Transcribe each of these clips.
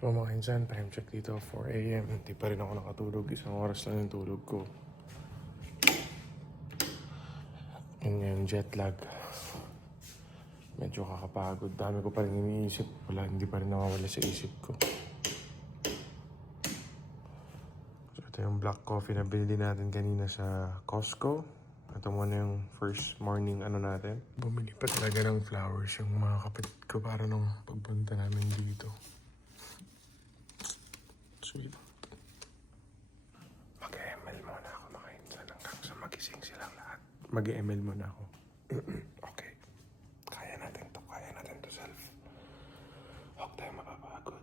So mga insan, time check dito, 4 a.m. Hindi pa rin ako nakatulog. Isang oras lang yung tulog ko. Yun yung jet lag. Medyo kakapagod. Dami ko pa rin iniisip. Wala, hindi pa rin nawawala sa isip ko. So ito yung black coffee na binili natin kanina sa Costco. Ito muna yung first morning ano natin. Bumili pa talaga ng flowers yung mga kapatid ko para nung pagpunta namin dito. Sweet. Mag-ML muna ako mga insan hanggang sa magising silang lahat. Mag-ML muna ako. okay. Kaya natin to. Kaya natin to self. Huwag tayo mapapagod.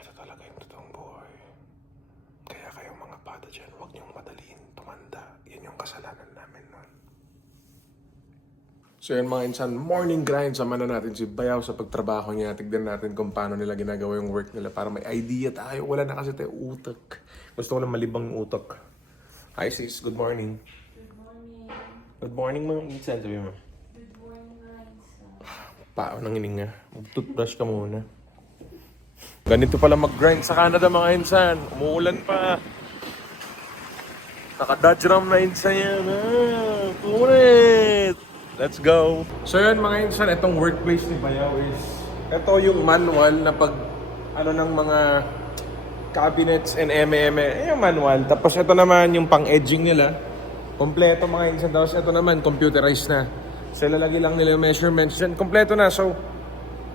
Ito talaga yung totoong buhay. Kaya kayong mga bata dyan, huwag niyong madaliin tumanda. Yan yung kasalanan namin nun. So yun mga insan, morning grind. Sama na natin si Bayaw sa pagtrabaho niya. Tignan natin kung paano nila ginagawa yung work nila para may idea tayo. Wala na kasi tayo utak. Gusto ko lang malibang utak. Hi sis, good morning. Good morning. Good morning mga insan. Sabi mo. Good morning, Liza. Pao nang hininga. Mag-toothbrush ka muna. Ganito pala mag-grind sa Canada mga insan. Umuulan pa. Naka-dodge ram na insan yan. Ah! Let's go! So yun mga insan, itong workplace ni Bayaw is ito yung manual na pag ano ng mga cabinets and MM, eh, yung manual. Tapos ito naman yung pang-edging nila. Kompleto mga insan. Tapos ito naman, computerized na. So lalagay lang nila yung measurements. Yan, kompleto na. So,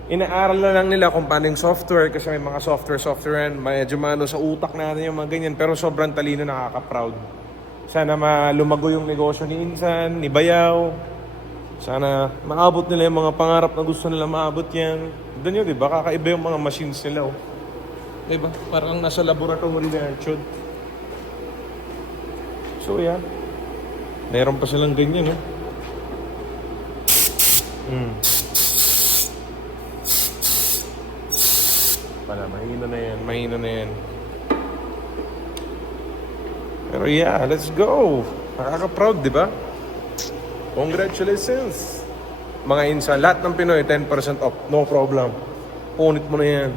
inaaral na lang nila kung paano yung software kasi may mga software software yan medyo mano sa utak natin yung mga ganyan pero sobrang talino nakaka-proud sana malumago yung negosyo ni Insan ni Bayaw sana maabot nila yung mga pangarap na gusto nila maabot yan doon yun diba kakaiba yung mga machines nila oh. diba parang nasa laboratory na Chod so yeah meron pa silang ganyan oh. Mm. Wala, mahina na yan. Mahina na yan. Pero yeah, let's go. Nakaka-proud, di ba? Congratulations. Mga insan, lahat ng Pinoy, 10% off. No problem. Punit mo na yan.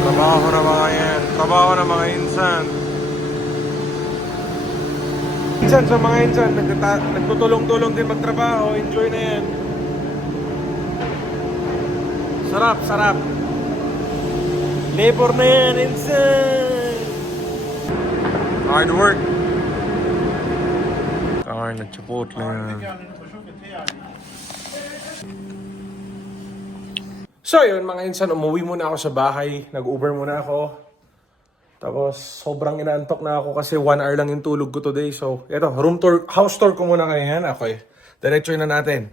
Trabaho na mga yan. Trabaho na mga insan. Insan sa mga insan, nagtutulong-tulong din magtrabaho. Enjoy na yan. Sarap, sarap. Labor na yan, insan! Hard work. Ay, nagchipotle yan. So yun mga insan, umuwi muna ako sa bahay. Nag-Uber muna ako. Tapos sobrang inaantok na ako kasi one hour lang yung tulog ko today. So eto, room tour, house tour ko muna yan. Okay, diretso na natin.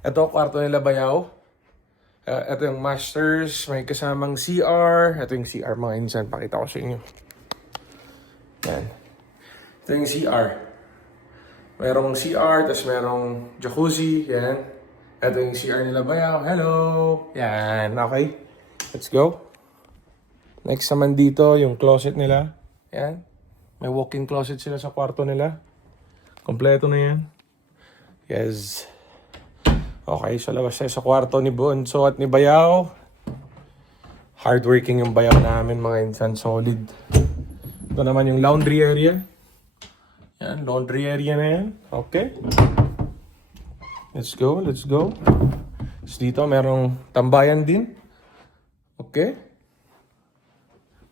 Ito, kwarto nila Bayaw. Uh, yung masters, may kasamang CR. Ito yung CR mga insan, pakita ko sa inyo. Yan. Ito yung CR. Merong CR, tapos merong jacuzzi. Yan. Ito yung CR nila bayaw. Hello! Yan, okay. Let's go. Next naman dito, yung closet nila. Yan. May walk-in closet sila sa kwarto nila. Kompleto na yan. Yes. Okay, so labas tayo sa kwarto ni Bonso at ni Bayaw. Hardworking yung Bayaw namin, mga insan. Solid. Ito naman yung laundry area. Yan, laundry area na yan. Okay. Let's go, let's go. Tapos dito, merong tambayan din. Okay.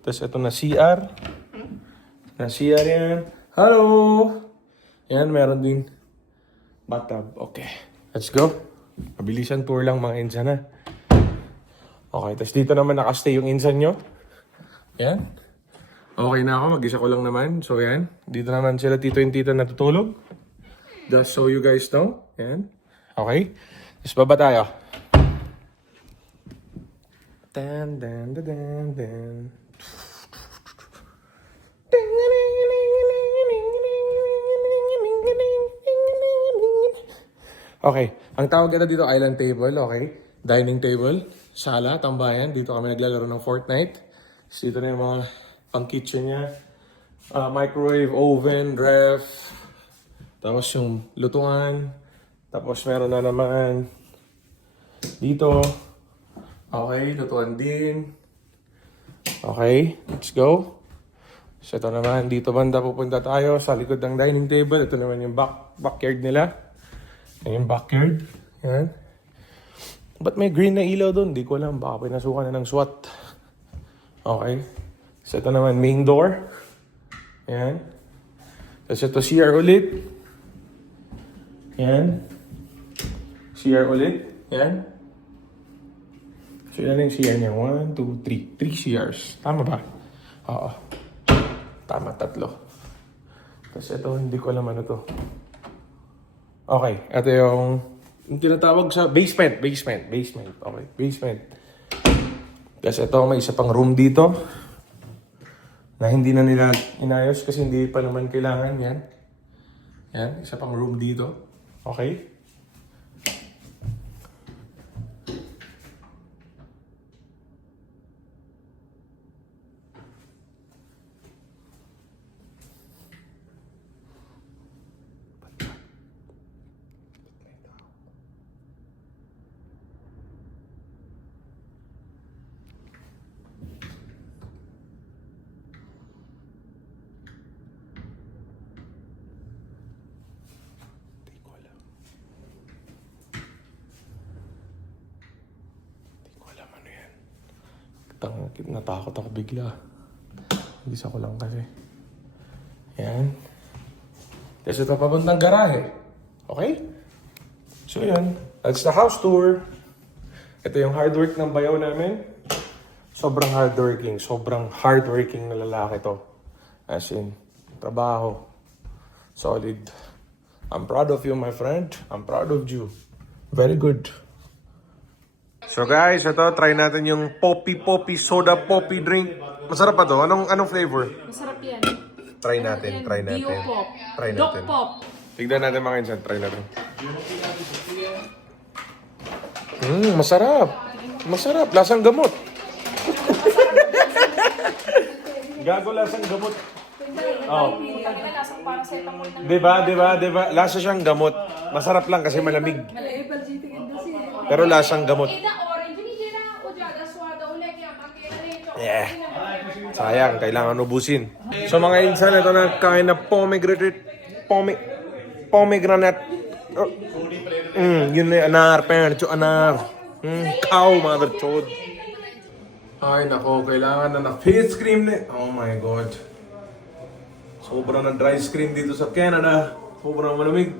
Tapos ito na CR. Na CR yan. Hello! Yan, meron din bathtub. Okay. Let's go. Mabilisan tour lang mga insan ha. Okay, tapos dito naman nakastay yung insan nyo. Yan. Okay na ako, mag-isa ko lang naman. So yan, dito naman sila tito and tita natutulog. Just so you guys know. Yan. Okay. Tapos baba tayo. Dan, dan, dan, dan, dan. Okay. Ang tawag nila dito island table, okay? Dining table, sala, tambayan. Dito kami naglalaro ng Fortnite. Dito na yung mga pang-kitchen niya. Ah, microwave, oven, ref. Tapos yung lutuan. Tapos meron na naman dito. Okay, lutuan din. Okay, let's go. So ito naman, dito banda pupunta tayo sa likod ng dining table. Ito naman yung back, backyard nila. Yan yung backyard. Yan. Ba't may green na ilaw doon? Di ko alam. Baka pinasukan na ng SWAT. Okay. So ito naman, main door. Yan. Tapos ito CR ulit. Yan. CR ulit. Yan. So ilan yung CR niya? 1, 2, 3. 3 CRs. Tama ba? Oo. Tama, tatlo. Tapos ito, hindi ko alam ano to. Okay, ito yung, yung tinatawag sa basement, basement, basement. Okay, basement. Tapos ito, may isa pang room dito na hindi na nila inayos kasi hindi pa naman kailangan yan. Yan, isa pang room dito. Okay? Natakot ako bigla. Gisa ko lang kasi. Yan. Tapos ito papuntang garahe. Okay? So yan. That's the house tour. Ito yung hard work ng bayaw namin. Sobrang hardworking. Sobrang hardworking na lalaki to. As in, trabaho. Solid. I'm proud of you, my friend. I'm proud of you. Very good. So guys, ito, try natin yung Poppy Poppy Soda Poppy drink. Masarap pa to? Anong, anong flavor? Masarap yan. Try natin, try natin. Dio Pop. Try natin. Pop. Tignan natin mga insan, try natin. Mmm, masarap. Masarap, lasang gamot. Gago lasang gamot. Oh. Di ba, di ba, di ba? Lasa siyang gamot. Masarap lang kasi malamig. Pero lasang gamot. Yeah. Sayang, kailangan ubusin. So mga insan, ito na kain na pomegranate. Pome, pomegranate. Oh. Mm, yun na anar, cho anar. Mm, cow, mother chod. Ay, nako, kailangan na na-face cream na. Oh my God. Sobrang na dry screen dito sa Canada. Sobrang malamig.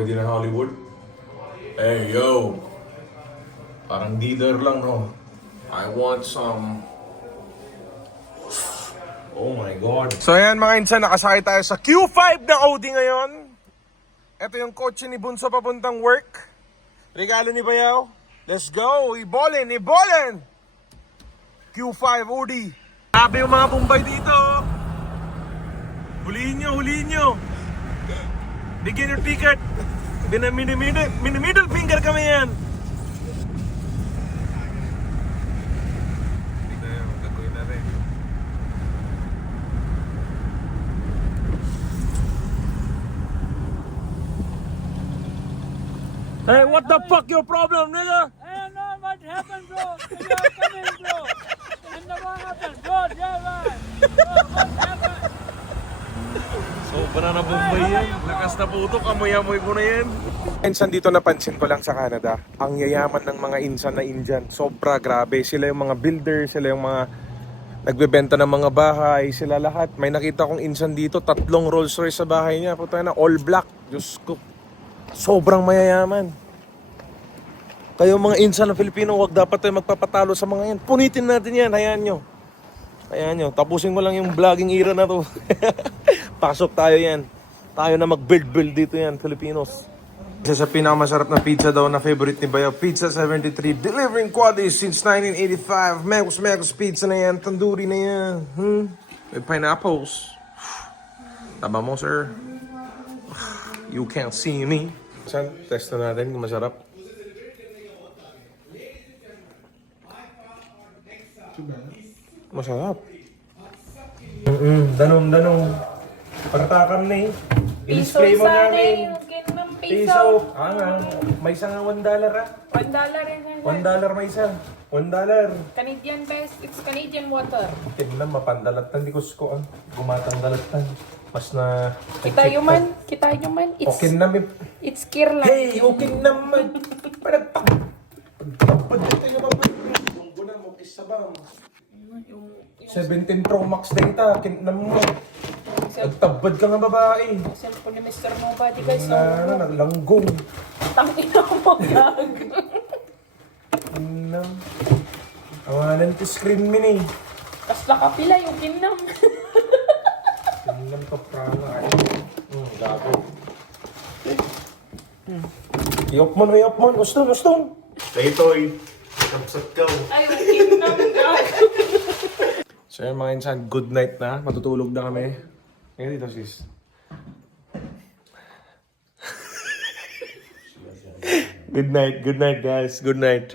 Pwede na Hollywood. Hey, yo! Parang dealer lang, no? I want some... Oh my God. So ayan mga insan, nakasakay tayo sa Q5 na Audi ngayon. Ito yung kotse ni Bunso papuntang work. Regalo ni Bayaw. Let's go! Ibolin! Ibolin! Q5 Audi. Grabe yung mga bumbay dito. Huliin nyo, huliin nyo. Bigyan your ticket. Mini mini mini middle finger kami yan. Tignan yung gagawin. Hey, what the fuck your problem, nigga? I don't know what happened, bro. You are coming, bro. And the wrong happened. Bro, yeah, man. Bro, what happened? Sobra na Bombay yan. Lakas na putok, amoy-amoy mo na yan. Insan dito napansin ko lang sa Canada, ang yayaman ng mga insan na Indian, sobra grabe. Sila yung mga builder, sila yung mga nagbebenta ng mga bahay, sila lahat. May nakita kong insan dito, tatlong Rolls Royce sa bahay niya. Puta na, all black. Diyos ko. Sobrang mayayaman. Kayo mga insan ng Filipino, wag dapat tayo magpapatalo sa mga yan. Punitin natin yan, hayaan nyo. Ayan nyo, tapusin ko lang yung vlogging era na to. Pasok tayo yan. Tayo na mag-build-build dito yan, Filipinos. Isa sa pinakamasarap na pizza daw na favorite ni Bayaw, Pizza 73. Delivering quality since 1985. Megos Megos pizza na yan, tandoori na yan. Hmm? With pineapples. Tama mo, sir. You can't see me. San, test na natin kung masarap. Masarap. Mm-mm, danong, danong. Pantakam na eh. Piso I-display mo sana namin. yung kinang Piso. piso. Ah, nga. may isa nga 1 dollar ah. One dollar rin. 1 dollar may isa. 1 dollar. Canadian best. It's Canadian water. Kinam, mapandalatan di ko sko ah. Gumatang dalatan. Mas na... Kita yung man. Kita yung man. It's, Okay na may... it's kir lang. Hey, okay naman. Panagtak. Pagtapad dito yung mga... Munggo na mo, isa ba? 17 Pro Max data, kinam mo. Nagtabad ka nga babae. Cellphone ni Mr. Nobody guys. Na, na, naglanggong. Tangin na mo gag. Kinam. Awanan ko screen min eh. Tapos nakapila yung kinam. Kinam to pranga. Ay, hmm, gago. Iyop mo, iyop mo. Uston, uston. Toy-toy. Kapsat ka. Ay, yung kinam gag. So yun mga insan, good night na. Matutulog na kami. Ngayon dito sis. good night, good night guys. Good night.